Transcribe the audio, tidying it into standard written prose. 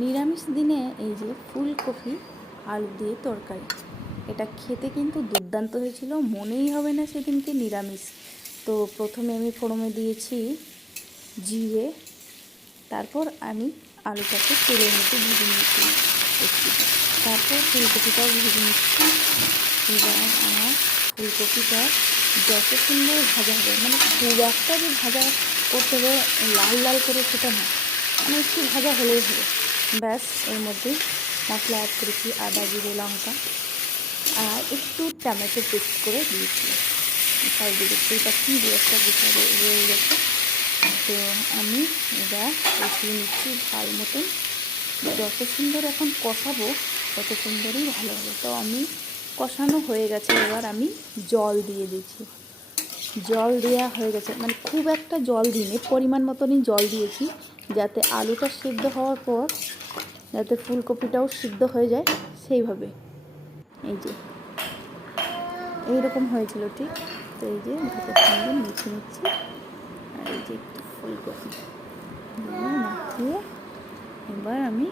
নিরামিষ দিনে এই যে ফুলকপি আলু দিয়ে তরকারি, এটা খেতে কিন্তু দুর্দান্ত হয়েছিল, মনেই হবে না সেদিনকে নিরামিষ। তো প্রথমে আমি ফোড়নে দিয়েছি জিরে, তারপর আমি আলুটাকে তেলের মধ্যে ভেজে নিয়েছি একটু, তারপর ফুলকপিটাও ভেজে নিচ্ছি। এবার আমার ফুলকপিটা যত সুন্দর ভাজা হবে, মানে খুব একটা যে ভাজা করতে হবে লাল লাল করে সেটা না, মানে একটু ভাজা হলেই হবে, ব্যাস। এর মধ্যে মশলা অ্যাড করেছি, আদা জিরে লঙ্কা আর একটু টমেটো পেস্ট করে দিয়েছি। সাইডে দেখতেই পাচ্ছি দু একটা গোটা রয়ে গেছে। তো আমি এবার কষিয়ে নিচ্ছি ভাল মতন। যত সুন্দর এখন কষাবো তত সুন্দরই ভালো হবে। তো আমি কষানো হয়ে গেছে, এবার আমি জল দিয়ে দিচ্ছি। জল দেওয়া হয়ে গেছে, মানে খুব একটা জল দিইনি, পরিমাণ মতনই জল দিয়েছি, যাতে আলুটা সিদ্ধ হওয়ার পর যাতে ফুলকপিটাও সিদ্ধ হয়ে যায় সেইভাবে। এই যে এইরকম হয়েছিল ঠিক। তো এই যে ভাতের সঙ্গে মেখে নিচ্ছি, আর এই যে একটু ফুলকপি দিয়ে মাখিয়ে এবার আমি